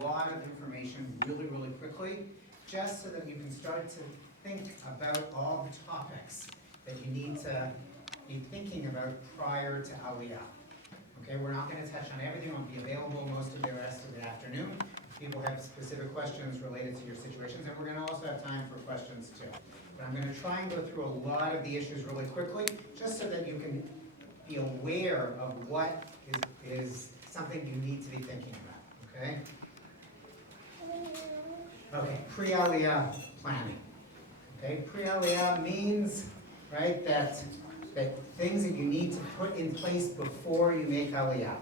a lot of information really, really quickly, just so that you can start to think about all the topics that you need to be thinking about prior to Aliyah. Okay, we're not going to touch on everything. I'll be available most of the rest of the afternoon. If people have specific questions related to your situations, and we're going to also have time for questions too. But I'm going to try and go through a lot of the issues really quickly, just so that you can be aware of what is something you need to be thinking about, okay? Okay, pre-Aliyah planning. Okay, pre-Aliyah means, right, that things that you need to put in place before you make Aliyah.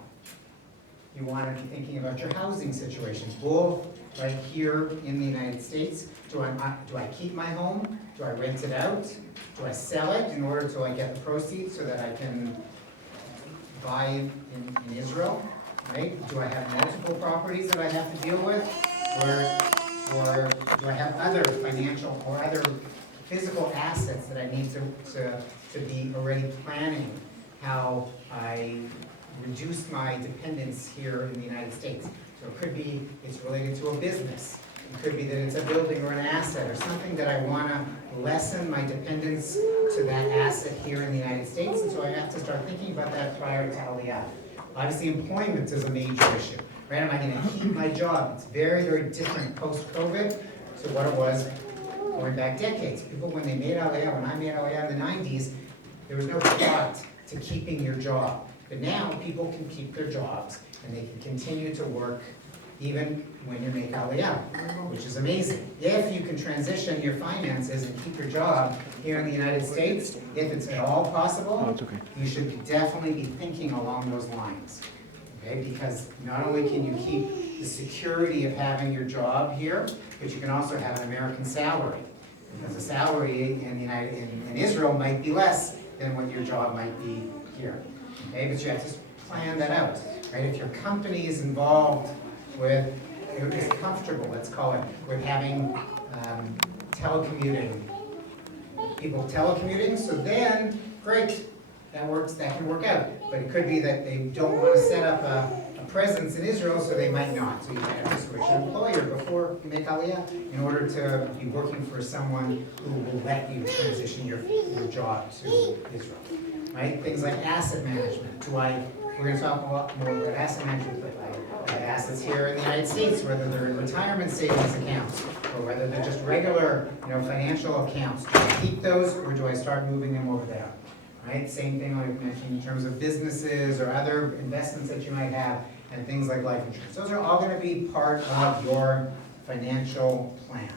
You want to be thinking about your housing situation, both right here in the United States. Do I keep my home? Do I rent it out? Do I sell it in order to get the proceeds so that I can buy in Israel? Right? Do I have multiple properties that I have to deal with? Or do I have other financial or other physical assets that I need to be already planning how I reduce my dependence here in the United States? So it could be it's related to a business. It could be that it's a building or an asset or something that I want to lessen my dependence to that asset here in the United States. And so I have to start thinking about that prior to Aliyah. Obviously, employment is a major issue. Right? Am I going to keep my job? It's very, very different post-COVID to what it was going back decades. People, when they made Aliyah, when I made Aliyah in the 90s, there was no thought to keeping your job. But now people can keep their jobs and they can continue to work even when you make Aliyah, which is amazing. If you can transition your finances and keep your job here in the United States, if it's at all possible, you should definitely be thinking along those lines. Okay? Because not only can you keep the security of having your job here, but you can also have an American salary. Because the salary in Israel might be less than what your job might be here. Okay? But you have to plan that out. Right? If your company is involved with, is comfortable, let's call it, with having telecommuting, people telecommuting, so then, great, that can work out. But it could be that they don't want to set up a presence in Israel, so they might not. So you might have to switch an employer before you make Aliyah in order to be working for someone who will let you transition your job to Israel. Right? Things like asset management. We're going to talk a lot more about asset management, but I have assets here in the United States, whether they're in retirement savings accounts or whether they're just regular, financial accounts. Do I keep those or do I start moving them over there? Right? Same thing like mentioned in terms of businesses or other investments that you might have and things like life insurance. Those are all going to be part of your financial plan.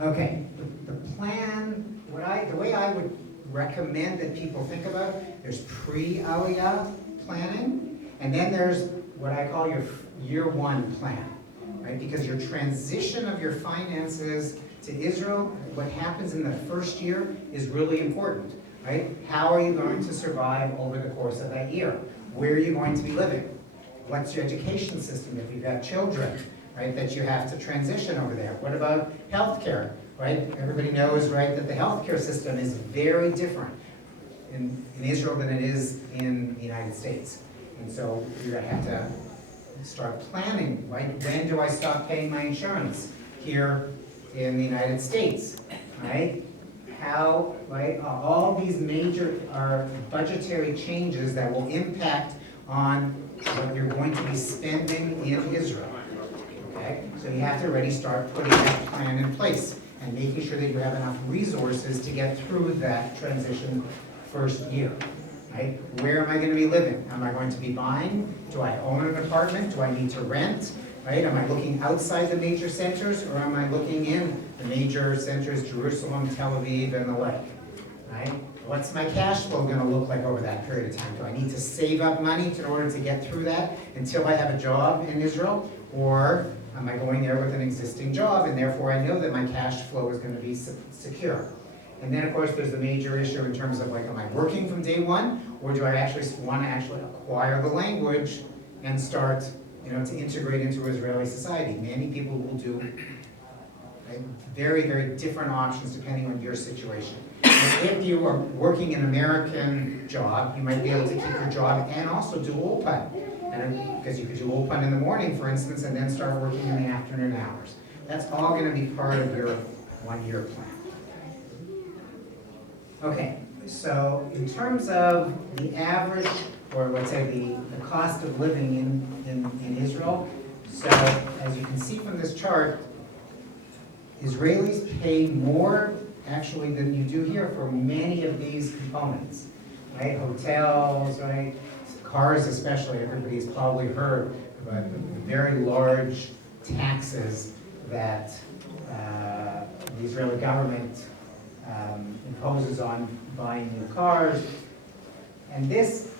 Okay, the plan, the way I would recommend that people think about it, there's pre-Aliyah planning, and then there's what I call your year one plan, right? Because your transition of your finances to Israel, what happens in the first year is really important, right? How are you going to survive over the course of that year? Where are you going to be living? What's your education system if you've got children, right, that you have to transition over there? What about healthcare, right? Everybody knows, right, that the healthcare system is very different in Israel than it is in the United States. And so you're going to have to start planning, right? When do I stop paying my insurance here in the United States, right? How, right, all these major budgetary changes that will impact on what you're going to be spending in Israel. Okay? So you have to already start putting that plan in place and making sure that you have enough resources to get through that transition first year. Right? Where am I going to be living? Am I going to be buying? Do I own an apartment? Do I need to rent? Right? Am I looking outside the major centers or am I looking in the major centers, Jerusalem, Tel Aviv, and the like? Right? What's my cash flow going to look like over that period of time? Do I need to save up money in order to get through that until I have a job in Israel? Or am I going there with an existing job and therefore I know that my cash flow is going to be secure? And then, of course, there's the major issue in terms of, am I working from day one, or do I actually want to acquire the language and start, to integrate into Israeli society? Many people will do very, very different options depending on your situation. if you are working an American job, you might be able to keep your job and also do ulpan. And because you could do ulpan in the morning, for instance, and then start working in the afternoon hours. That's all going to be part of your 1-year plan. Okay, so in terms of the average, or let's say the cost of living in Israel, so as you can see from this chart, Israelis pay more actually than you do here for many of these components, right? Hotels, right? Cars especially, everybody's probably heard about the very large taxes that the Israeli government imposes on buying new cars. And this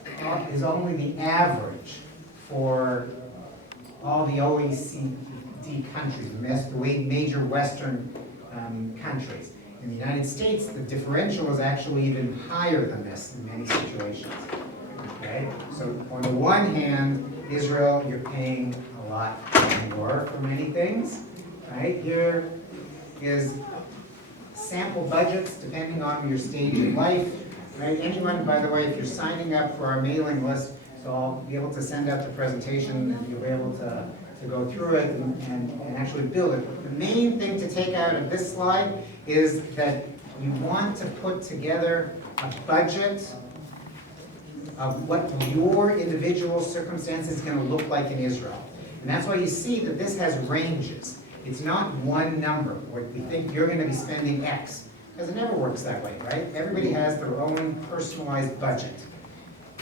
is only the average for all the OECD countries, the major Western countries. In the United States, the differential is actually even higher than this in many situations. Okay? So on the one hand, Israel, you're paying a lot more for many things. Right? Here is sample budgets depending on your stage of life. Right? Anyone, by the way, if you're signing up for our mailing list, so I'll be able to send out the presentation and you'll be able to go through it and actually build it. The main thing to take out of this slide is that you want to put together a budget of what your individual circumstance is going to look like in Israel. And that's why you see that this has ranges. It's not one number where we think you're going to be spending X, because it never works that way, right? Everybody has their own personalized budget.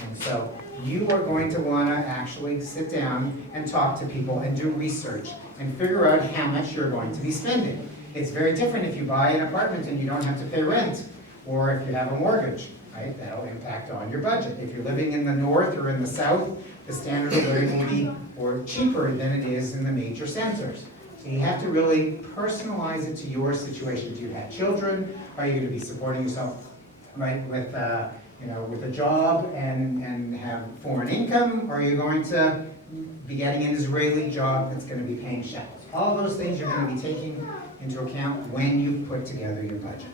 And so you are going to want to actually sit down and talk to people and do research and figure out how much you're going to be spending. It's very different if you buy an apartment and you don't have to pay rent, or if you have a mortgage, right? That'll impact on your budget. If you're living in the north or in the south, the standard of living will be cheaper than it is in the major centers. So you have to really personalize it to your situation. Do you have children? Are you going to be supporting yourself, right, with with a job and have foreign income? Or are you going to be getting an Israeli job that's going to be paying shekels? All of those things you're going to be taking into account when you put together your budget.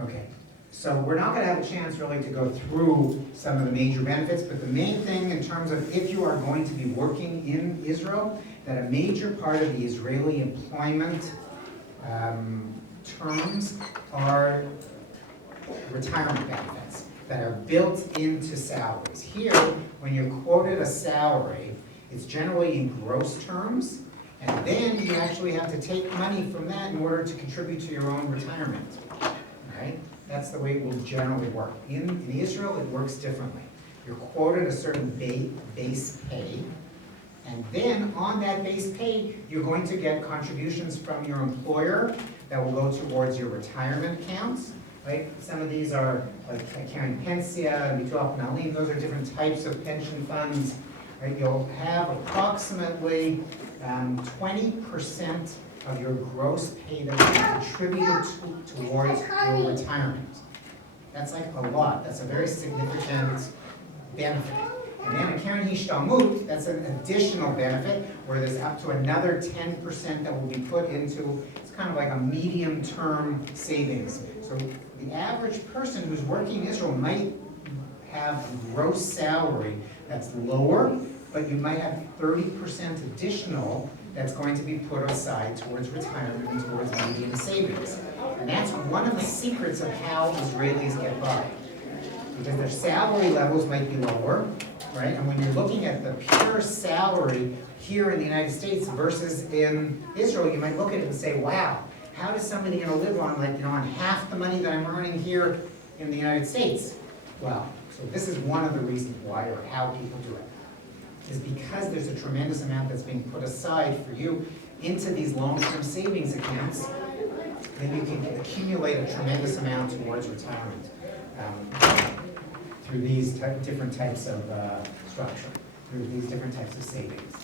Okay, so we're not going to have a chance really to go through some of the major benefits, but the main thing in terms of if you are going to be working in Israel, that a major part of the Israeli employment terms are retirement benefits that are built into salaries. Here, when you're quoted a salary, it's generally in gross terms, and then you actually have to take money from that in order to contribute to your own retirement. Right? That's the way it will generally work. In Israel, it works differently. You're quoted a certain base pay, and then on that base pay, you're going to get contributions from your employer that will go towards your retirement accounts. Right? Some of these are like Karen Pensia, Bituach Nalim, those are different types of pension funds. Right? You'll have approximately 20% of your gross pay that will be contributed towards your retirement. That's like a lot. That's a very significant benefit. And then a Karen Hishtalmut, that's an additional benefit where there's up to another 10% that will be put into, it's kind of like a medium-term savings. So the average person who's working in Israel might have a gross salary that's lower, but you might have 30% additional that's going to be put aside towards retirement and towards medium savings. And that's one of the secrets of how Israelis get by. Because their salary levels might be lower, right? And when you're looking at the pure salary here in the United States versus in Israel, you might look at it and say, wow, how is somebody going to live on on half the money that I'm earning here in the United States? Well, so this is one of the reasons why or how people do it. Is because there's a tremendous amount that's being put aside for you into these long-term savings accounts, then you can accumulate a tremendous amount towards retirement through these different types of structure, through these different types of savings.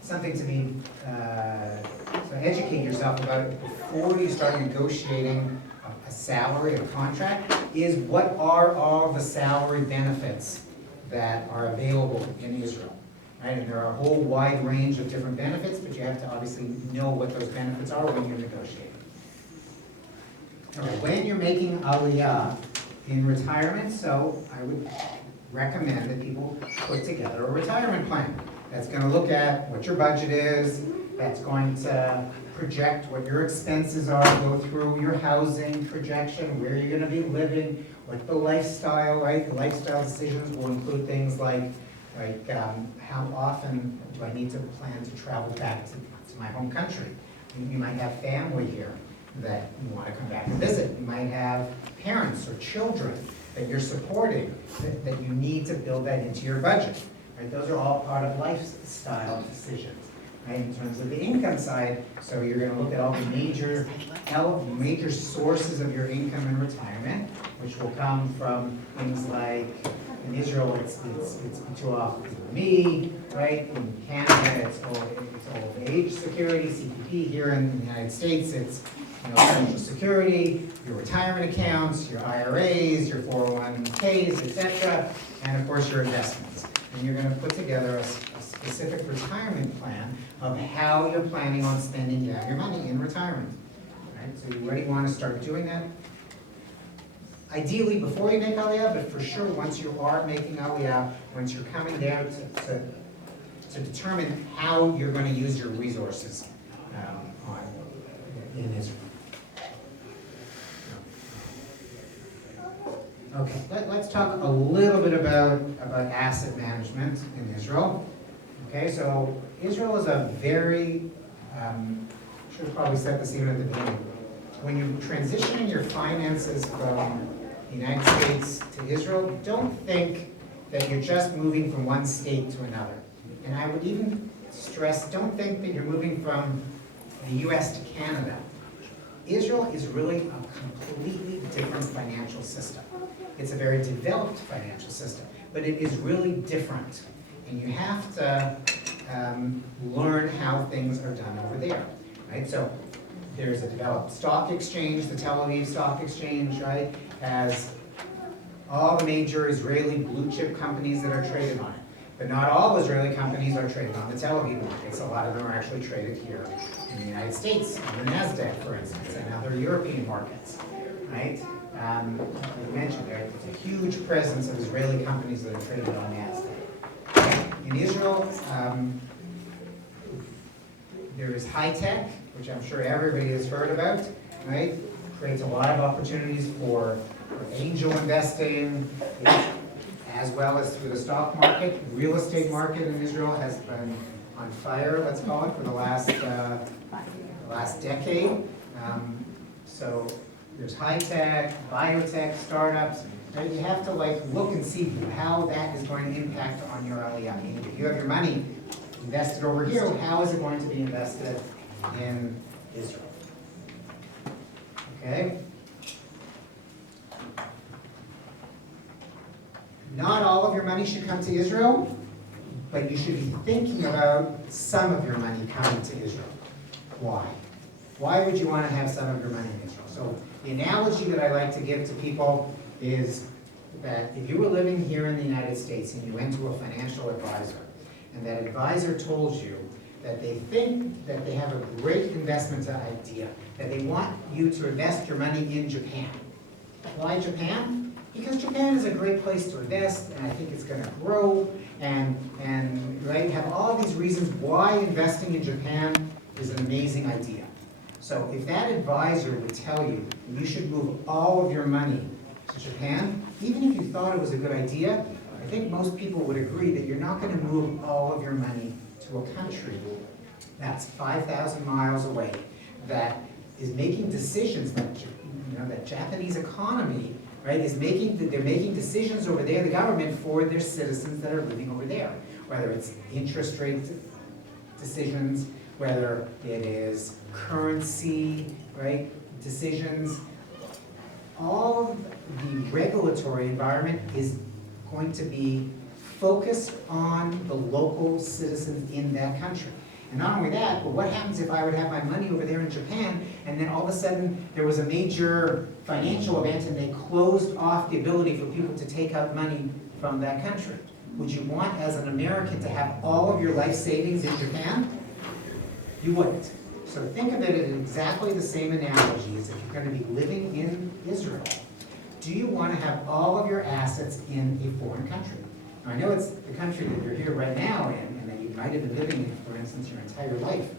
Something to be, so educate yourself about it before you start negotiating a salary, a contract, is what are all the salary benefits that are available in Israel, right? And there are a whole wide range of different benefits, but you have to obviously know what those benefits are when you're negotiating. Okay, when you're making aliyah in retirement, so I would recommend that people put together a retirement plan. That's going to look at what your budget is, that's going to project what your expenses are, go through your housing projection, where you're going to be living, what the lifestyle, right? The lifestyle decisions will include things like how often do I need to plan to travel back to my home country? You might have family here that you want to come back and visit. You might have parents or children that you're supporting, that you need to build that into your budget. Right? Those are all part of lifestyle decisions. Right? In terms of the income side, so you're going to look at all the major sources of your income in retirement, which will come from things like, in Israel, it's Bituach me, right? In Canada, it's old age security, CPP. Here in the United States, it's Social Security, your retirement accounts, your IRAs, your 401ks, etc., and of course your investments. And you're going to put together a specific retirement plan of how you're planning on spending your money in retirement. Right? So you already want to start doing that. Ideally before you make aliyah, but for sure once you are making aliyah, once you're coming there to determine how you're going to use your resources in Israel. Okay, let's talk a little bit about asset management in Israel. Okay, so Israel is a very, should have probably said this even at the beginning. When you're transitioning your finances from the United States to Israel, don't think that you're just moving from one state to another. And I would even stress, don't think that you're moving from the US to Canada. Israel is really a completely different financial system. It's a very developed financial system, but it is really different. And you have to learn how things are done over there, right? So there's a developed stock exchange, the Tel Aviv Stock Exchange, right, has all the major Israeli blue chip companies that are traded on it. But not all Israeli companies are traded on the Tel Aviv markets. A lot of them are actually traded here in the United States, on the NASDAQ, for instance, and other European markets, right? You mentioned there, it's a huge presence of Israeli companies that are traded on NASDAQ. In Israel, there is high tech, which I'm sure everybody has heard about, right? Creates a lot of opportunities for angel investing, as well as through the stock market. Real estate market in Israel has been on fire, let's call it, for the last decade. So there's high tech, biotech, startups. Right? You have to look and see how that is going to impact on your aliyah. Meaning, if you have your money invested over here, how is it going to be invested in Israel? Okay. Not all of your money should come to Israel, but you should be thinking about some of your money coming to Israel. Why? Why would you want to have some of your money in Israel? So the analogy that I like to give to people is that if you were living here in the United States and you went to a financial advisor, and that advisor told you that they think that they have a great investment idea, that they want you to invest your money in Japan. Why Japan? Because Japan is a great place to invest, and I think it's going to grow, and right, have all these reasons why investing in Japan is an amazing idea. So if that advisor would tell you that you should move all of your money to Japan, even if you thought it was a good idea, I think most people would agree that you're not going to move all of your money to a country that's 5,000 miles away, that is making decisions that, that Japanese economy, right, they're making decisions over there, the government, for their citizens that are living over there. Whether it's interest rate decisions, whether it is currency, right, decisions. All of the regulatory environment is going to be focused on the local citizens in that country. And not only that, but what happens if I would have my money over there in Japan, and then all of a sudden there was a major financial event and they closed off the ability for people to take out money from that country? Would you want, as an American, to have all of your life savings in Japan? You wouldn't. So think of it in exactly the same analogy as if you're going to be living in Israel. Do you want to have all of your assets in a foreign country? Now, I know it's the country that you're here right now in, and that you might have been living in, for instance, your entire life.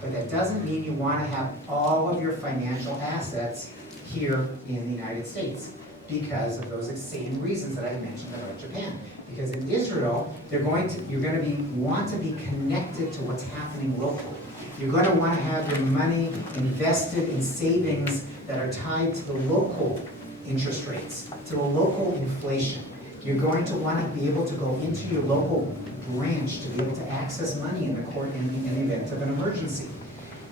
But that doesn't mean you want to have all of your financial assets here in the United States because of those same reasons that I mentioned about Japan. Because in Israel, you're going to want to be connected to what's happening locally. You're going to want to have your money invested in savings that are tied to the local interest rates, to the local inflation. You're going to want to be able to go into your local branch to be able to access money in the court in the event of an emergency,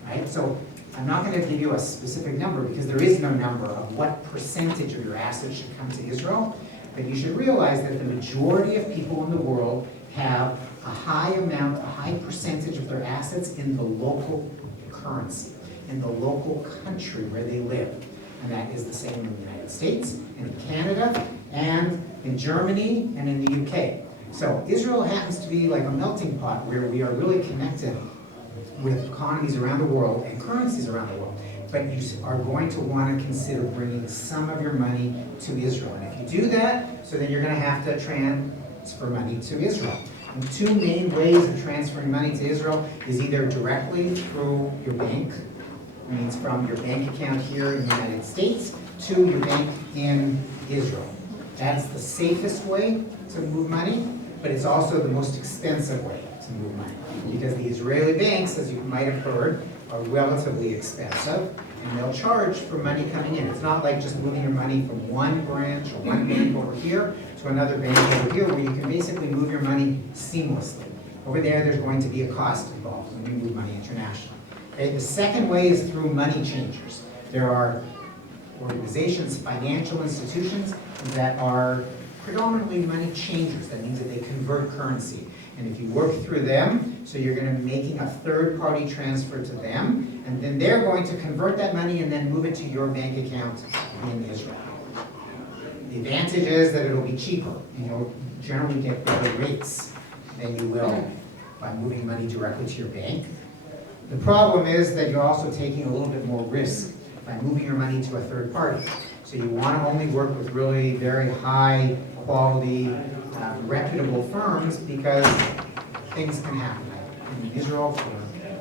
right? So I'm not going to give you a specific number because there is no number of what percentage of your assets should come to Israel, but you should realize that the majority of people in the world have a high percentage of their assets in the local currency, in the local country where they live. And that is the same in the United States, and in Canada, and in Germany, and in the UK. So Israel happens to be like a melting pot where we are really connected with economies around the world and currencies around the world. But you are going to want to consider bringing some of your money to Israel. And if you do that, so then you're going to have to transfer money to Israel. And two main ways of transferring money to Israel is either directly through your bank, means from your bank account here in the United States to your bank in Israel. That's the safest way to move money, but it's also the most expensive way to move money. Because the Israeli banks, as you might have heard, are relatively expensive, and they'll charge for money coming in. It's not like just moving your money from one branch or one bank over here to another bank over here, where you can basically move your money seamlessly. Over there, there's going to be a cost involved when you move money internationally. Okay, the second way is through money changers. There are organizations, financial institutions that are predominantly money changers. That means that they convert currency. And if you work through them, so you're going to be making a third-party transfer to them, and then they're going to convert that money and then move it to your bank account in Israel. The advantage is that it'll be cheaper. You'll generally get better rates than you will by moving money directly to your bank. The problem is that you're also taking a little bit more risk by moving your money to a third party. So you want to only work with really very high quality, reputable firms, because things can happen. I've been in Israel for,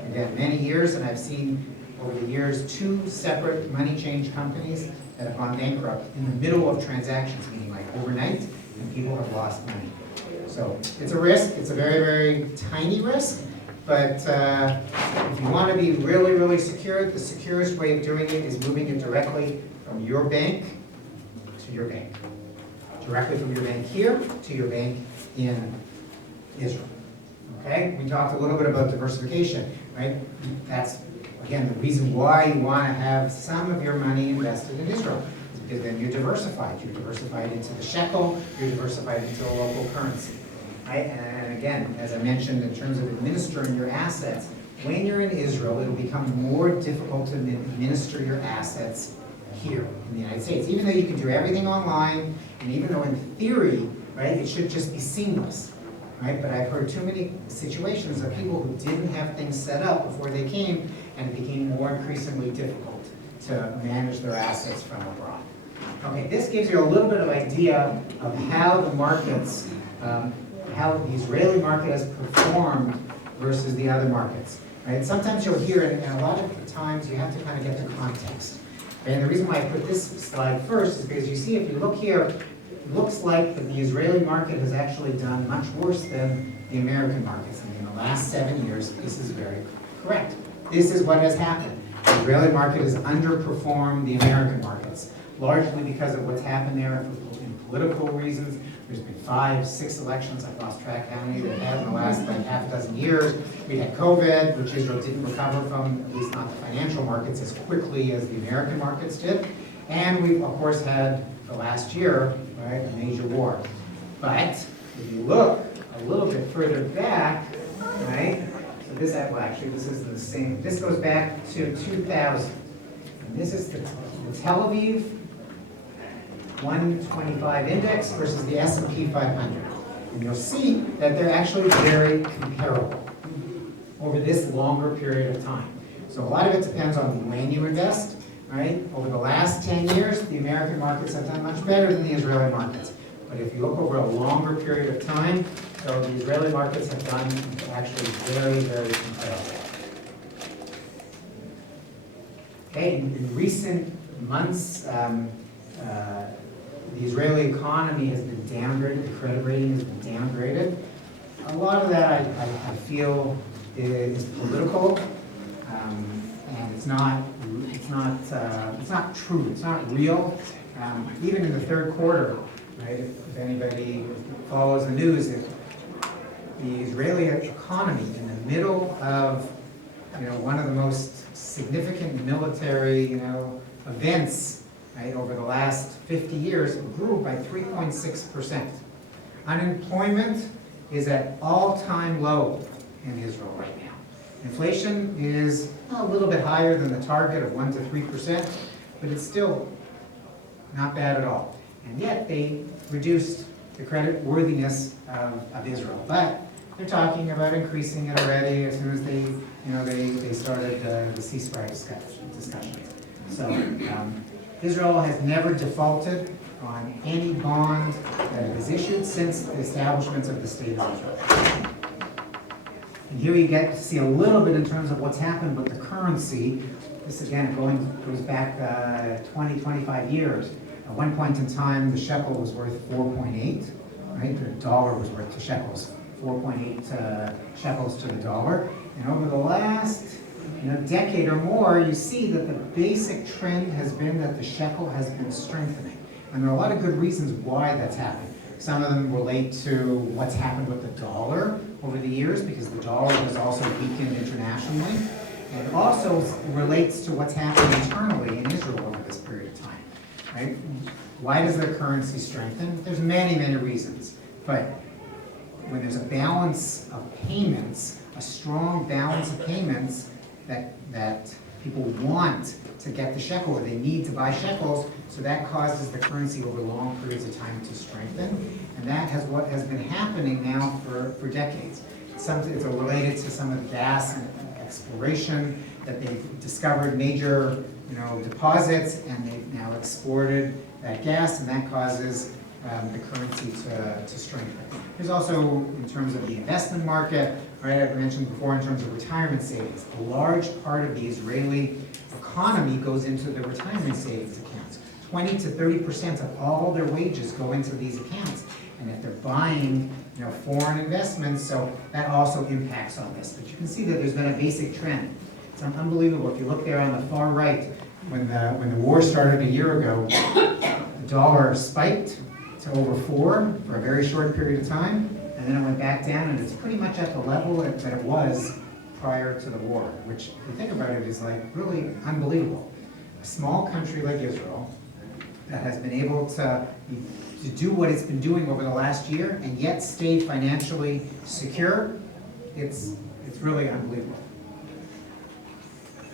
again, many years, and I've seen over the years 2 separate money change companies that have gone bankrupt in the middle of transactions, meaning like overnight, and people have lost money. So it's a risk. It's a very, very tiny risk. But if you want to be really, really secure, the securest way of doing it is moving it directly from your bank to your bank. Directly from your bank here to your bank in Israel. Okay? We talked a little bit about diversification, right? That's, again, the reason why you want to have some of your money invested in Israel. Because then you're diversified. You're diversified into the shekel, you're diversified into the local currency. Right? And again, as I mentioned, in terms of administering your assets, when you're in Israel, it'll become more difficult to administer your assets here in the United States. Even though you can do everything online, and even though in theory, right, it should just be seamless. Right? But I've heard too many situations of people who didn't have things set up before they came, and it became more increasingly difficult to manage their assets from abroad. Okay, this gives you a little bit of idea of how the markets, how the Israeli market has performed versus the other markets. Right? Sometimes you'll hear, and a lot of the times you have to kind of get the context. And the reason why I put this slide first is because you see, if you look here, it looks like that the Israeli market has actually done much worse than the American markets. And in the last 7 years, this is very correct. This is what has happened. The Israeli market has underperformed the American markets, largely because of what's happened there in political reasons. There's been 5, 6 elections. I've lost track how many they've had in the last half a dozen years. We had COVID, which Israel didn't recover from, at least not the financial markets, as quickly as the American markets did. And we've, of course, had the last year, right, a major war. But if you look a little bit further back, right, so this, well, actually, this is the same. This goes back to 2000. And this is the Tel Aviv 125 index versus the S&P 500. And you'll see that they're actually very comparable over this longer period of time. So a lot of it depends on when you invest, right? Over the last 10 years, the American markets have done much better than the Israeli markets. But if you look over a longer period of time, so the Israeli markets have done actually very, very comparable. Okay, in recent months, the Israeli economy has been downgraded, the credit rating has been downgraded. A lot of that I feel is political, and it's not true, it's not real. Even in the third quarter, right, if anybody follows the news, the Israeli economy in the middle of one of the most significant military events, right, over the last 50 years grew by 3.6%. Unemployment is at all-time low in Israel right now. Inflation is a little bit higher than the target of 1 to 3%, but it's still not bad at all. And yet they reduced the credit worthiness of Israel. But they're talking about increasing it already as soon as they started the ceasefire discussions. So Israel has never defaulted on any bond that it has issued since the establishment of the State of Israel. And here you get to see a little bit in terms of what's happened with the currency. This again goes back 20, 25 years. At one point in time, the shekel was worth 4.8, right? The dollar was worth 2 shekels, 4.8 shekels to the dollar. And over the last decade or more, you see that the basic trend has been that the shekel has been strengthening. And there are a lot of good reasons why that's happened. Some of them relate to what's happened with the dollar over the years, because the dollar has also weakened internationally. And it also relates to what's happened internally in Israel over this period of time. Right? Why does the currency strengthen? There's many, many reasons. But when there's a balance of payments, a strong balance of payments that people want to get the shekel, or they need to buy shekels, so that causes the currency over long periods of time to strengthen. And that has what has been happening now for decades. It's related to some of the gas and exploration that they've discovered major deposits, and they've now exported that gas, and that causes the currency to strengthen. There's also, in terms of the investment market, right, I've mentioned before, in terms of retirement savings, a large part of the Israeli economy goes into the retirement savings accounts. 20 to 30% of all their wages go into these accounts. And if they're buying foreign investments, so that also impacts on this. But you can see that there's been a basic trend. It's unbelievable. If you look there on the far right, when the war started a year ago, the dollar spiked to over 4 for a very short period of time, and then it went back down, and it's pretty much at the level that it was prior to the war, which, if you think about it, is like really unbelievable. A small country like Israel that has been able to do what it's been doing over the last year and yet stay financially secure, it's really unbelievable.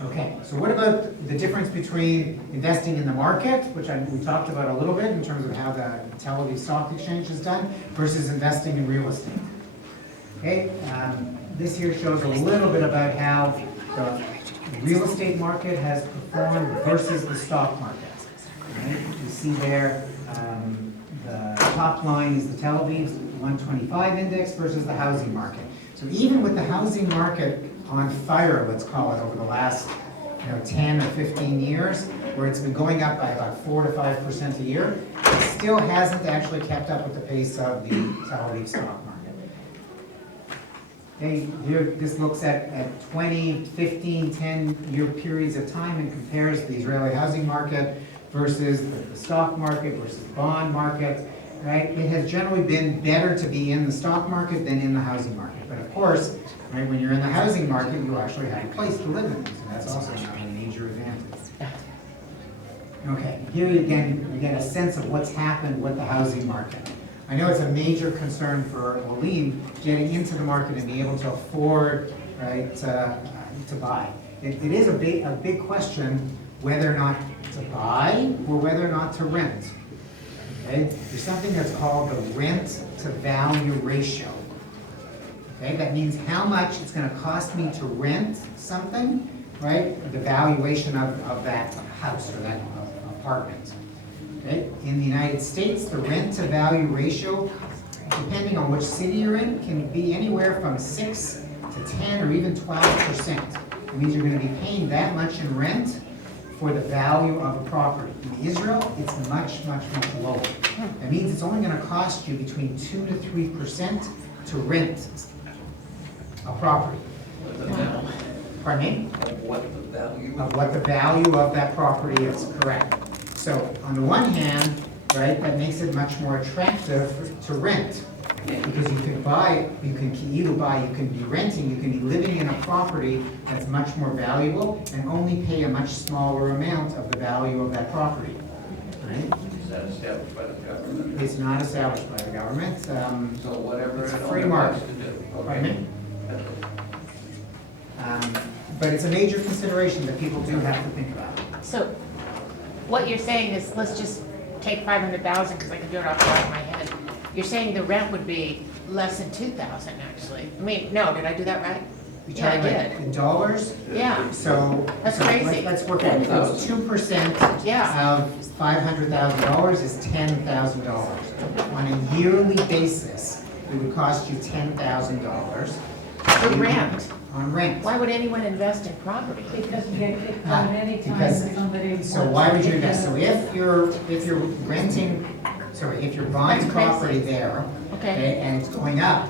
Okay, so what about the difference between investing in the market, which we talked about a little bit in terms of how the Tel Aviv Stock Exchange is done, versus investing in real estate? Okay, this here shows a little bit about how the real estate market has performed versus the stock market. Right? You see there, the top line is the Tel Aviv 125 index versus the housing market. So even with the housing market on fire, let's call it, over the last 10 or 15 years, where it's been going up by about 4 to 5% a year, it still hasn't actually kept up with the pace of the Tel Aviv stock market. Okay, here, this looks at 20, 15, 10-year periods of time and compares the Israeli housing market versus the stock market versus the bond market. Right? It has generally been better to be in the stock market than in the housing market. But of course, right, when you're in the housing market, you actually have a place to live in. So that's also a major advantage. Okay, here again, you get a sense of what's happened with the housing market. I know it's a major concern for Olim getting into the market and being able to afford, right, to buy. It is a big question whether or not to buy or whether or not to rent. Okay? There's something that's called the rent to value ratio. Okay? That means how much it's going to cost me to rent something right, the valuation of that house or that apartment. Okay? In the United States, the rent-to-value ratio, depending on which city you're in, can be anywhere from 6 to 10 or even 12%. It means you're going to be paying that much in rent for the value of a property. In Israel, it's much, much, much lower. That means it's only going to cost you between 2 to 3% to rent a property. Pardon me? Of what the value? Of what the value of that property is, correct. So on the one hand, right, that makes it much more attractive to rent. Because you can buy, you can either buy, you can be renting, you can be living in a property that's much more valuable and only pay a much smaller amount of the value of that property. Right? Is that established by the government? It's not established by the government. So whatever It's a it free only market. wants to do. Pardon me? But it's a major consideration that people do have to think about. So what you're saying is, let's just take 500,000, because I can do it off the top of my head. You're saying the rent would be less than 2,000, actually. I mean, no, did I do that right? You're Yeah, I talking did. like in dollars? Yeah, So. That's so crazy. Let's work out, it. If it's 2% Yeah. of $500,000 is $10,000. On a yearly basis, it would cost you $10,000. for rent. On rent. Why would anyone invest in property? Because you get kicked out anytime Because- somebody. So why would you invest? So if you're renting, sorry, if you're buying That's crazy. property there, Okay, okay, and it's going up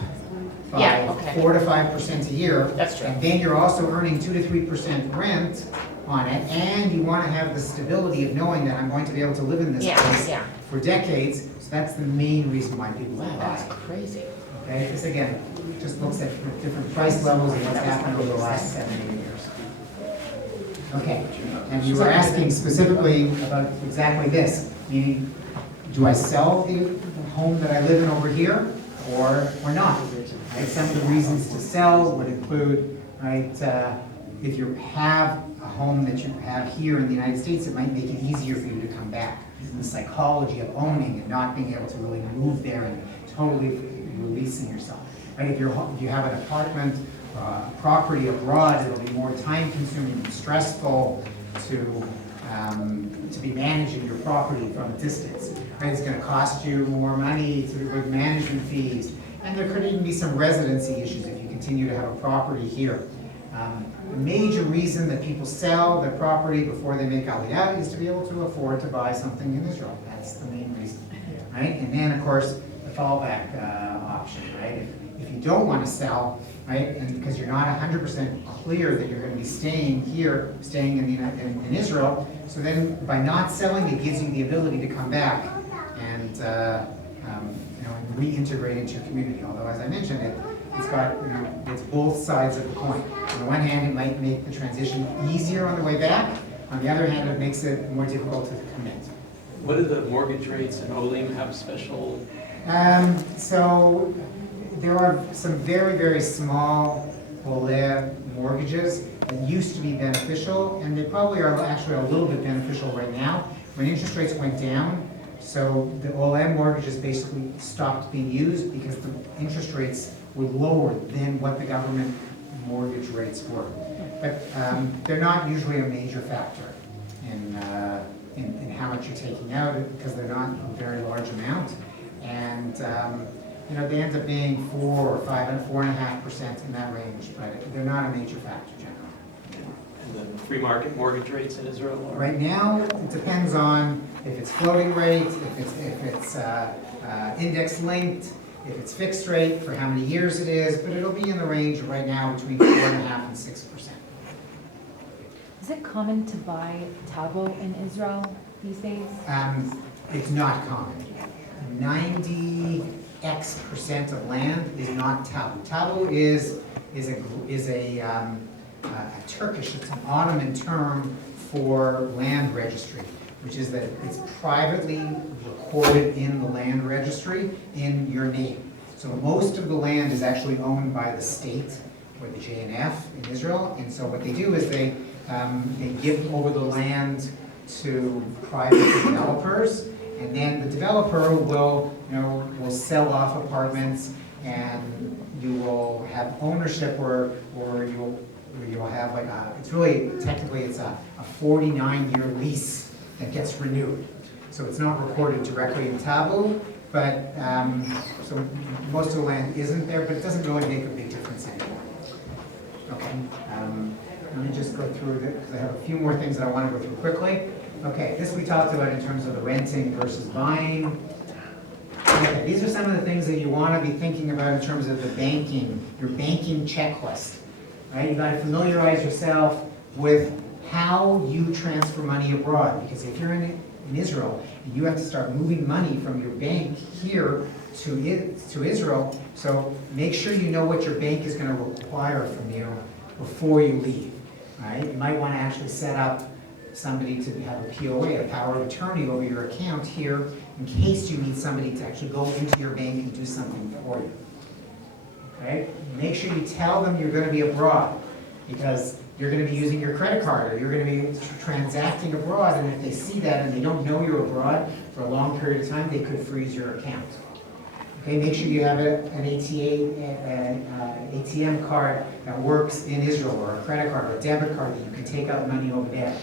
Yeah, by okay. 4 to 5% a year. That's true. And then you're also earning 2 to 3% rent on it, and you want to have the stability of knowing that I'm going to be able to live in this Yeah, place yeah. for decades. So that's the main reason why people Wow, buy. that's crazy. Okay, this again, just looks at different price levels and what's happened over the last 7 or 8 years. Okay, and you were asking specifically about exactly this, meaning, do I sell the home that I live in over here or not? Right, some of the reasons to sell would include, right, if you have a home that you have here in the United States, it might make it easier for you to come back. The psychology of owning and not being able to really move there and totally releasing yourself. Right? If you have an apartment, property abroad, it'll be more time consuming and stressful to be managing your property from a distance. Right? It's going to cost you more money with management fees, and there could even be some residency issues if you continue to have a property here. The major reason that people sell their property before they make Aliyah is to be able to afford to buy something in Israel. That's the main reason. Right? And then, of course, the fallback option, right? If you don't want to sell, right, and because you're not 100% clear that you're going to be staying here, staying in Israel, so then by not selling, it gives you the ability to come back and reintegrate into your community. Although, as I mentioned, it's got, it's both sides of the coin. On the one hand, it might make the transition easier on the way back. On the other hand, it makes it more difficult to commit. What do the mortgage rates in Olim have special? So there are some very, very small Oleh mortgages that used to be beneficial, and they probably are actually a little bit beneficial right now. When interest rates went down, so the Oleh mortgages basically stopped being used because the interest rates were lower than what the government mortgage rates were. But they're not usually a major factor in how much you're taking out because they're not a very large amount. And they end up being 4 or 5 and 4.5% in that range, but they're not a major factor generally. And the free market mortgage rates in Israel are? Right now, it depends on if it's floating rate, if it's index linked, if it's fixed rate, for how many years it is, but it'll be in the range right now between 4.5% and 6%. Is it common to buy tabo in Israel these days? It's not common. 90% of land is not tabu. Tabu is a Turkish, it's an Ottoman term for land registry, which is that it's privately recorded in the land registry in your name. So most of the land is actually owned by the state or the JNF in Israel, and so what they do is they give over the land to private developers, and then the developer will sell off apartments, and you will have ownership, or you'll where you'll have like it's really, technically it's a 49-year lease that gets renewed. So it's not recorded directly in taboo, but, so most of the land isn't there, but it doesn't really make a big difference anymore. Okay, let me just go through it, because I have a few more things that I want to go through quickly. Okay, this we talked about in terms of the renting versus buying. Okay, these are some of the things that you want to be thinking about in terms of the banking, your banking checklist, right? You got to familiarize yourself with how you transfer money abroad, because if you're in Israel, you have to start moving money from your bank here to Israel, so make sure you know what your bank is going to require from you before you leave, right? You might want to actually set up somebody to have a POA, a power of attorney over your account here, in case you need somebody to actually go into your bank and do something for you. Okay? Make sure you tell them you're going to be abroad, because you're going to be using your credit card, or you're going to be transacting abroad, and if they see that and they don't know you're abroad for a long period of time, they could freeze your account. Okay, make sure you have an ATM card that works in Israel, or a credit card, or a debit card that you can take out money over there.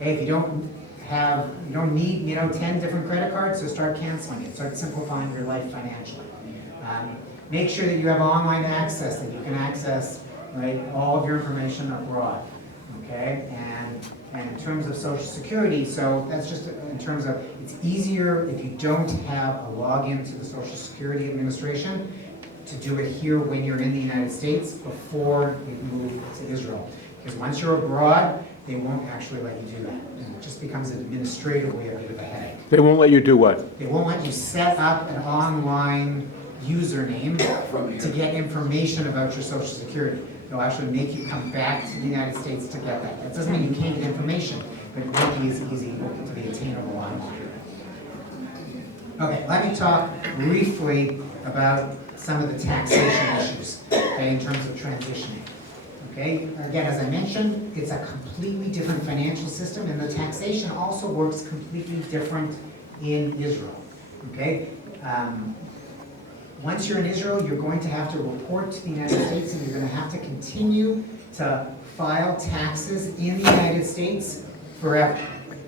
Okay, if you don't need 10 different credit cards, so start canceling it. Start simplifying your life financially. Make sure that you have online access, that you can access, right, all of your information abroad. Okay, and in terms of Social Security, so that's just in terms of, it's easier if you don't have a login to the Social Security Administration to do it here when you're in the United States before you move to Israel. Because once you're abroad, they won't actually let you do that. And it just becomes administratively a bit of a headache. They won't let you do what? They won't let you set up an online username to get information about your Social Security. They'll actually make you come back to the United States to get that. That doesn't mean you can't get information, but it won't be as easy to be attainable online. Okay, let me talk briefly about some of the taxation issues, okay, in terms of transitioning. Okay, again, as I mentioned, it's a completely different financial system, and the taxation also works completely different in Israel. Okay, once you're in Israel, you're going to have to report to the United States, and you're going to have to continue to file taxes in the United States forever.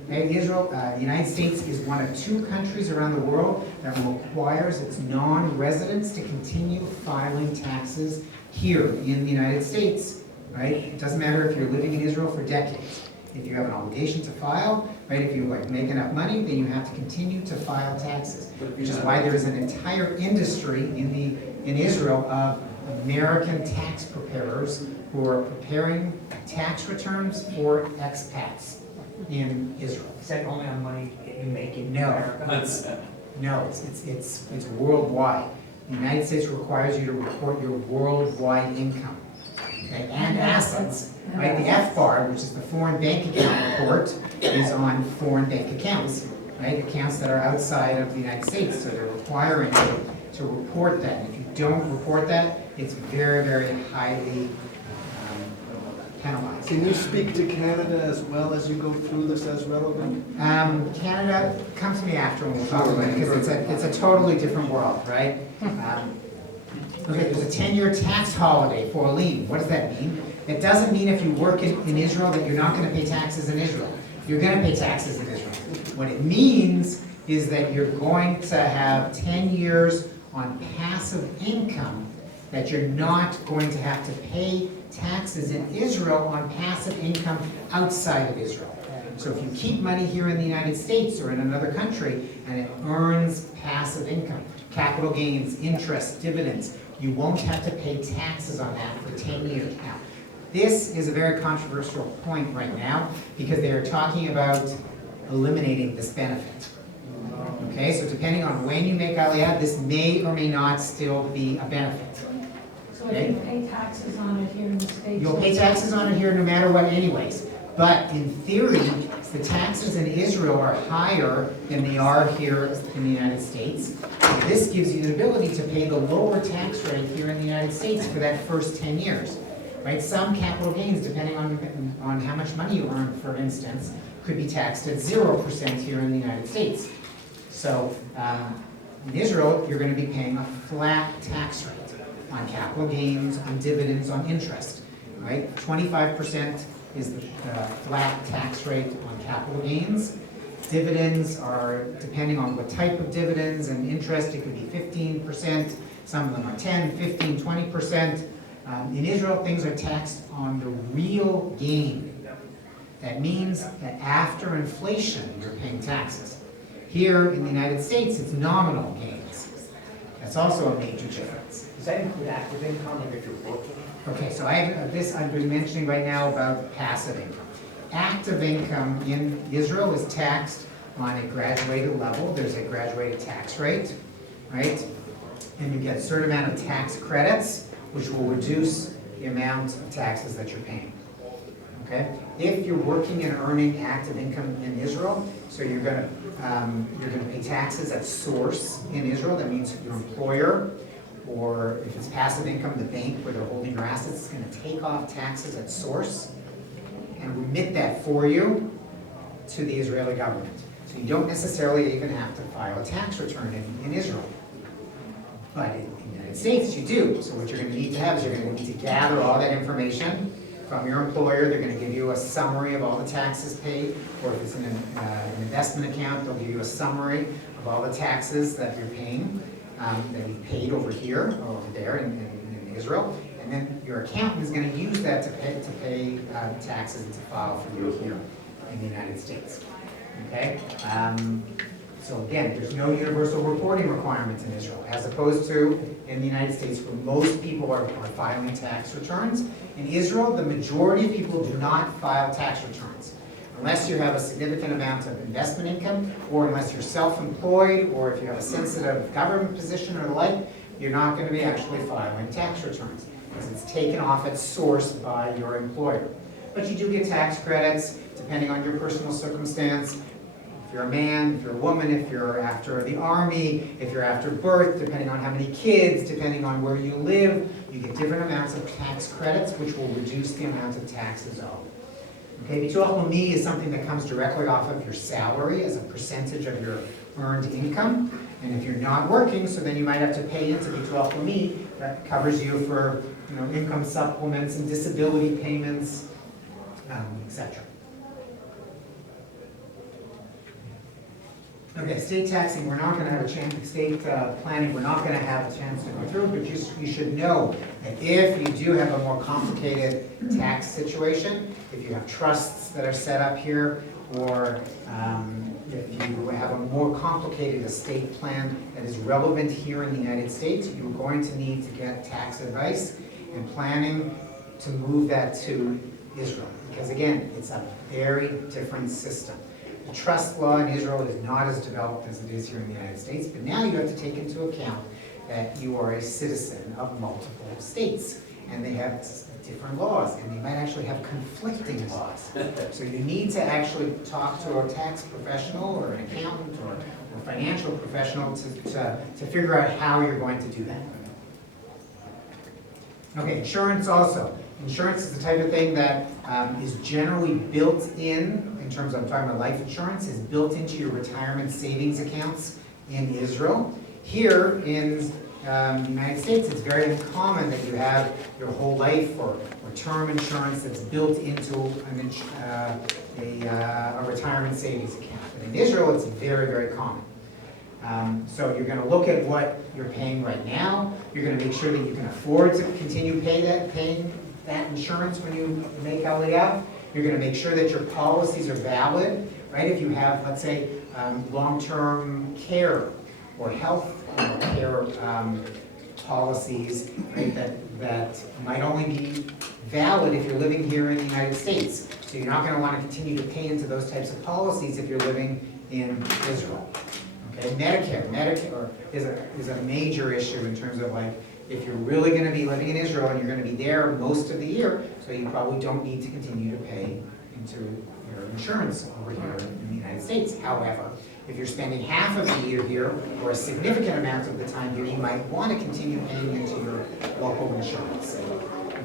Okay, Israel, the United States is one of 2 countries around the world that requires its non-residents to continue filing taxes here in the United States. Right? It doesn't matter if you're living in Israel for decades. If you have an obligation to file, right? If you make enough money, then you have to continue to file taxes. Which is why there is an entire industry in Israel of American tax preparers who are preparing tax returns for expats in Israel. Is that only on money you make in No. America? No, it's worldwide. The United States requires you to report your worldwide income. Okay, and assets, right? The FBAR, which is the foreign bank account report, is on foreign bank accounts, right? Accounts that are outside of the United States, so they're requiring you to report that. And if you don't report that, it's very, very highly penalized. Can you speak to Canada as well as you go through this as relevant? Canada, come to me after when we'll talk about it, because it's a totally different world, right? Okay, there's a 10-year tax holiday for a lien. What does that mean? It doesn't mean if you work in Israel that you're not going to pay taxes in Israel. You're going to pay taxes in Israel. What it means is that you're going to have 10 years on passive income that you're not going to have to pay taxes in Israel on passive income outside of Israel. So if you keep money here in the United States or in another country and it earns passive income, capital gains, interest, dividends, you won't have to pay taxes on that for 10 years. Now, this is a very controversial point right now because they are talking about eliminating this benefit. Okay, so depending on when you make Aliyah, this may or may not still be a benefit. So if you pay taxes on it here in the States. You'll pay taxes on it here no matter what anyways. But in theory, the taxes in Israel are higher than they are here in the United States. This gives you the ability to pay the lower tax rate here in the United States for that first 10 years. Right? Some capital gains, depending on how much money you earn, for instance, could be taxed at 0% here in the United States. So in Israel, you're going to be paying a flat tax rate on capital gains, on dividends, on interest. right? 25% is the flat tax rate on capital gains. Dividends are, depending on what type of dividends and interest, it could be 15%, some of them are 10, 15, 20%. In Israel, things are taxed on the real gain. That means that after inflation, you're paying taxes. Here in the United States, it's nominal gains. That's also a major difference. Does that include active income, like if you're working? Okay, so I have this I've been mentioning right now about passive income. Active income in Israel is taxed on a graduated level. There's a graduated tax rate, right? And you get a certain amount of tax credits, which will reduce the amount of taxes that you're paying. Okay? If you're working and earning active income in Israel, so you're gonna pay taxes at source in Israel. That means your employer, or if it's passive income, the bank where they're holding your assets is gonna take off taxes at source and remit that for you to the Israeli government. So you don't necessarily even have to file a tax return in Israel. But in the United States, you do. So what you're gonna need to have is you're gonna need to gather all that information from your employer. They're gonna give you a summary of all the taxes paid, or if it's an investment account, they'll give you a summary of all the taxes that you're paying, that you've paid over here, or over there in Israel. And then your accountant is gonna use that to pay taxes and to file for you here in the United States. Okay? So again, there's no universal reporting requirements in Israel, as opposed to in the United States where most people are filing tax returns. In Israel, the majority of people do not file tax returns. Unless you have a significant amount of investment income, or unless you're self-employed, or if you have a sensitive government position or the like, you're not going to be actually filing tax returns, because it's taken off at source by your employer. But you do get tax credits, depending on your personal circumstance. If you're a man, if you're a woman, if you're after the army, if you're after birth, depending on how many kids, depending on where you live, you get different amounts of tax credits, which will reduce the amount of taxes owed. Okay, Bituach Leumi is something that comes directly off of your salary as a percentage of your earned income. And if you're not working, so then you might have to pay into Bituach Leumi. That covers you for income supplements and disability payments, etc. Okay, state taxing, we're not going to have a chance, state planning, we're not going to have a chance to go through, but you should know that if you do have a more complicated tax situation, if you have trusts that are set up here, or if you have a more complicated estate plan that is relevant here in the United States, you're going to need to get tax advice and planning to move that to Israel. Because again, it's a very different system. The trust law in Israel is not as developed as it is here in the United States, but now you have to take into account that you are a citizen of multiple states, and they have different laws, and they might actually have conflicting laws. So you need to actually talk to a tax professional or an accountant or financial professional to figure out how you're going to do that. Okay, insurance also. Insurance is the type of thing that is generally built in terms of, I'm talking about life insurance, is built into your retirement savings accounts in Israel. Here in the United States, it's very uncommon that you have your whole life or term insurance that's built into a retirement savings account. But in Israel, it's very, very common. So you're going to look at what you're paying right now. You're going to make sure that you can afford to continue paying that insurance when you make Aliyah. You're going to make sure that your policies are valid, right? If you have, let's say, long-term care or health care policies, right, that might only be valid if you're living here in the United States. So you're not going to want to continue to pay into those types of policies if you're living in Israel. Okay, Medicare is a major issue in terms of like, if you're really going to be living in Israel and you're going to be there most of the year, so you probably don't need to continue to pay into your insurance over here in the United States. However, if you're spending half of the year here or a significant amount of the time here, you might want to continue paying into your local insurance.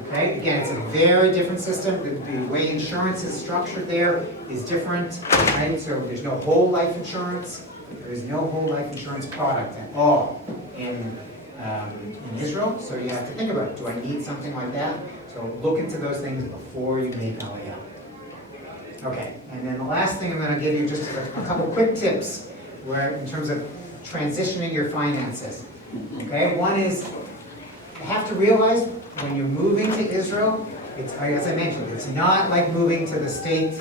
Okay, again, it's a very different system. The way insurance is structured there is different, right? So there's no whole life insurance. There is no whole life insurance product at all in Israel, so you have to think about it. Do I need something like that? So look into those things before you make Aliyah. Okay, and then the last thing I'm going to give you just a couple quick tips where in terms of transitioning your finances. Okay, one is you have to realize when you're moving to Israel, it's, as I mentioned, it's not like moving to the state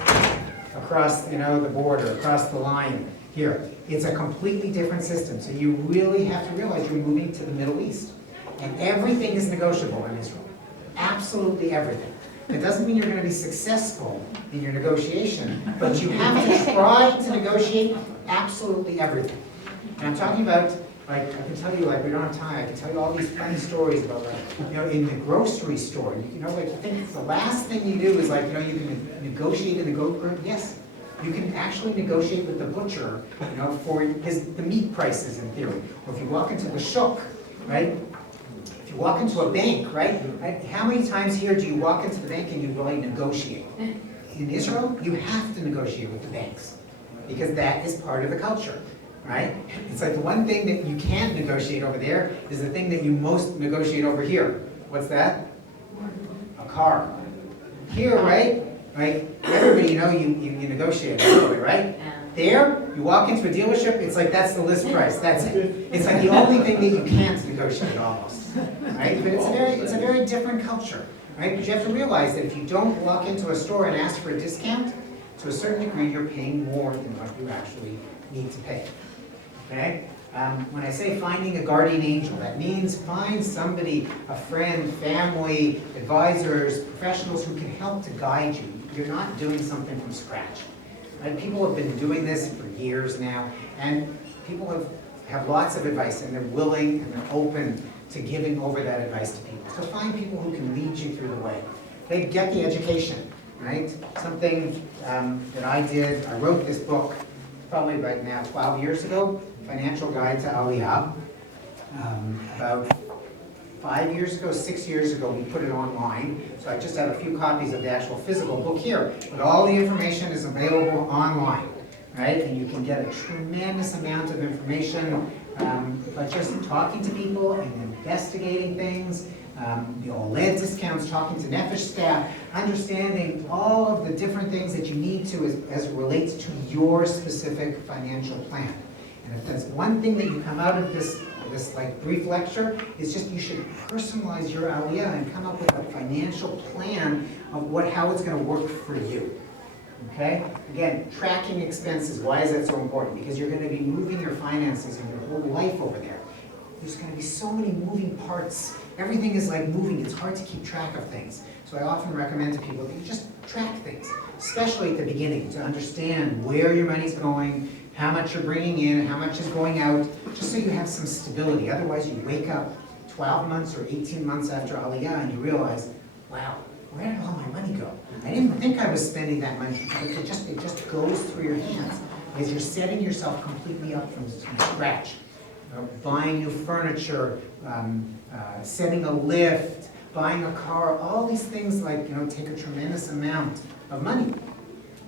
across, the border, across the line here. It's a completely different system. So you really have to realize you're moving to the Middle East. And everything is negotiable in Israel. Absolutely everything. It doesn't mean you're going to be successful in your negotiation, but you have to try to negotiate absolutely everything. And I'm talking about, like, I can tell you, like, we don't have time, I can tell you all these funny stories about, like, in the grocery store, like, you think the last thing you do is, like, you can negotiate in the grocery. Yes, you can actually negotiate with the butcher, for the meat prices in theory. Or if you walk into the shuk, right? If you walk into a bank, right? How many times here do you walk into the bank and you really negotiate? In Israel, you have to negotiate with the banks because that is part of the culture, right? It's like the one thing that you can't negotiate over there is the thing that you most negotiate over here. What's that? A car. Here, right? Everybody, you negotiate, right? There, you walk into a dealership, it's like that's the list price, that's it. It's like the only thing that you can't negotiate almost, right? But it's a very different culture, right? But you have to realize that if you don't walk into a store and ask for a discount, to a certain degree, you're paying more than what you actually need to pay, okay? When I say finding a guardian angel, that means find somebody, a friend, family, advisors, professionals who can help to guide you. You're not doing something from scratch. Right? People have been doing this for years now, and people have lots of advice, and they're willing and they're open to giving over that advice to people. So find people who can lead you through the way. They get the education, right? Something that I did, I wrote this book probably right now 12 years ago, Financial Guide to Aliyah. About 5 years ago, 6 years ago, we put it online. So I just have a few copies of the actual physical book here. But all the information is available online, right? And you can get a tremendous amount of information by just talking to people and investigating things. The OLED discounts, talking to Nefesh staff, understanding all of the different things that you need to as it relates to your specific financial plan. And if there's one thing that you come out of this like brief lecture, is just you should personalize your aliyah and come up with a financial plan of how it's going to work for you. Okay? Again, tracking expenses. Why is that so important? Because you're going to be moving your finances and your whole life over there. There's going to be so many moving parts. Everything is like moving. It's hard to keep track of things. So I often recommend to people that you just track things, especially at the beginning, to understand where your money's going, how much you're bringing in, how much is going out, just so you have some stability. Otherwise, you wake up 12 months or 18 months after Aliyah and you realize, wow, where did all my money go? I didn't think I was spending that money. It just goes through your hands because you're setting yourself completely up from scratch. Buying new furniture, setting a lift, buying a car, all these things take a tremendous amount of money.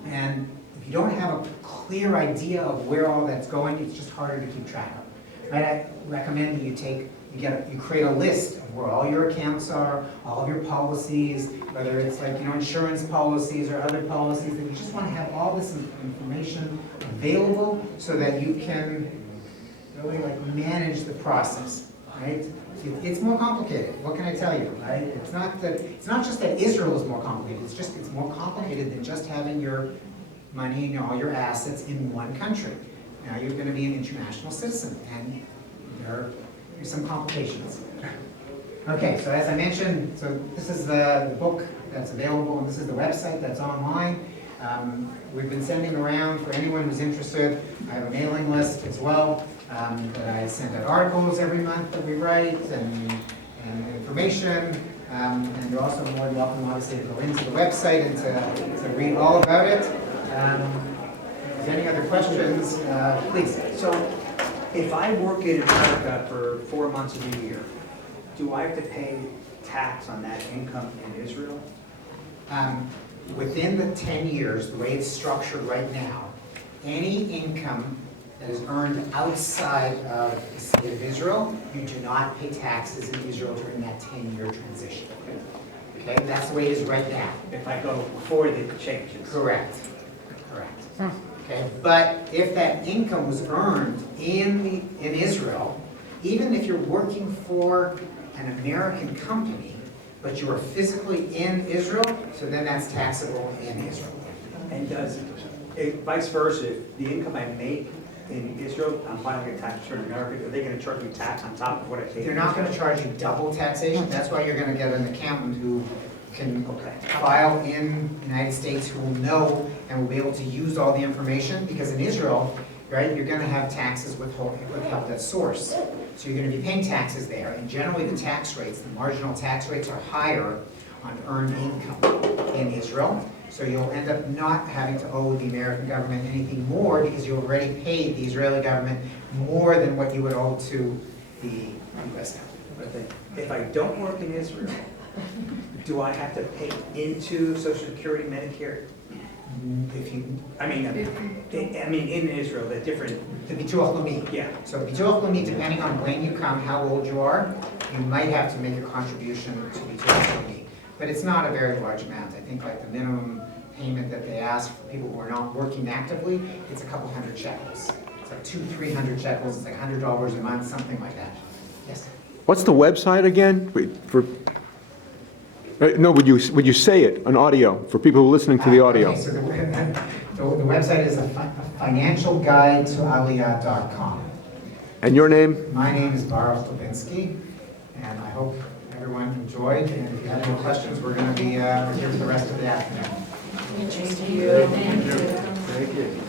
And if you don't have a clear idea of where all that's going, it's just harder to keep track of. Right? I recommend that you create a list of where all your accounts are, all of your policies, whether it's insurance policies or other policies, that you just want to have all this information available so that you can really manage the process. Right? It's more complicated. What can I tell you? Right? It's not just that Israel is more complicated. It's more complicated than just having your money and all your assets in one country. Now you're going to be an international citizen, and there's some complications. Okay, so as I mentioned, this is the book that's available, and this is the website that's online. We've been sending around for anyone who's interested. I have a mailing list as well that I send out articles every month that we write and information. And you're also more than welcome, obviously, to go into the website and to read all about it. If there's any other questions, please. So, if I work in America for 4 months of the year, do I have to pay tax on that income in Israel? Within the 10 years, the way it's structured right now, any income that is earned outside of the state of Israel, you do not pay taxes in Israel during that 10-year transition. Okay, that's the way it is right now. If I go before the changes. Correct, correct. Okay, but if that income was earned in Israel, even if you're working for an American company, but you are physically in Israel, so then that's taxable in Israel. And does, vice versa, if the income I make in Israel, I'm filing a tax return in America, are they gonna charge me tax on top of what I pay? They're not gonna charge you double taxation, that's why you're gonna get an accountant who can file in the United States, who will know and will be able to use all the information, because in Israel, right, you're gonna have taxes withheld at source. So you're gonna be paying taxes there, and generally the tax rates, the marginal tax rates are higher on earned income in Israel. So you'll end up not having to owe the American government anything more, because you already paid the Israeli government more than what you would owe to the US government. But if I don't work in Israel, do I have to pay into Social Security, Medicare? If you, I mean, in Israel, the different, the Bituach Leumi. yeah. So Bituach Leumi, depending on when you come, how old you are, you might have to make a contribution to Bituach Leumi. But it's not a very large amount. I think like the minimum payment that they ask for people who are not working actively, it's a couple hundred shekels. It's like 200-300 shekels, it's like $100 a month, something like that. Yes? What's the website again? Wait, no, would you say it on audio for people who are listening to the audio? Okay, so the website is a financialguidetoaliyah.com. And your name? My name is Baruch Labinsky, and I hope everyone enjoyed. And if you have any questions, we're going to be here for the rest of the afternoon. Thank you. Thank you.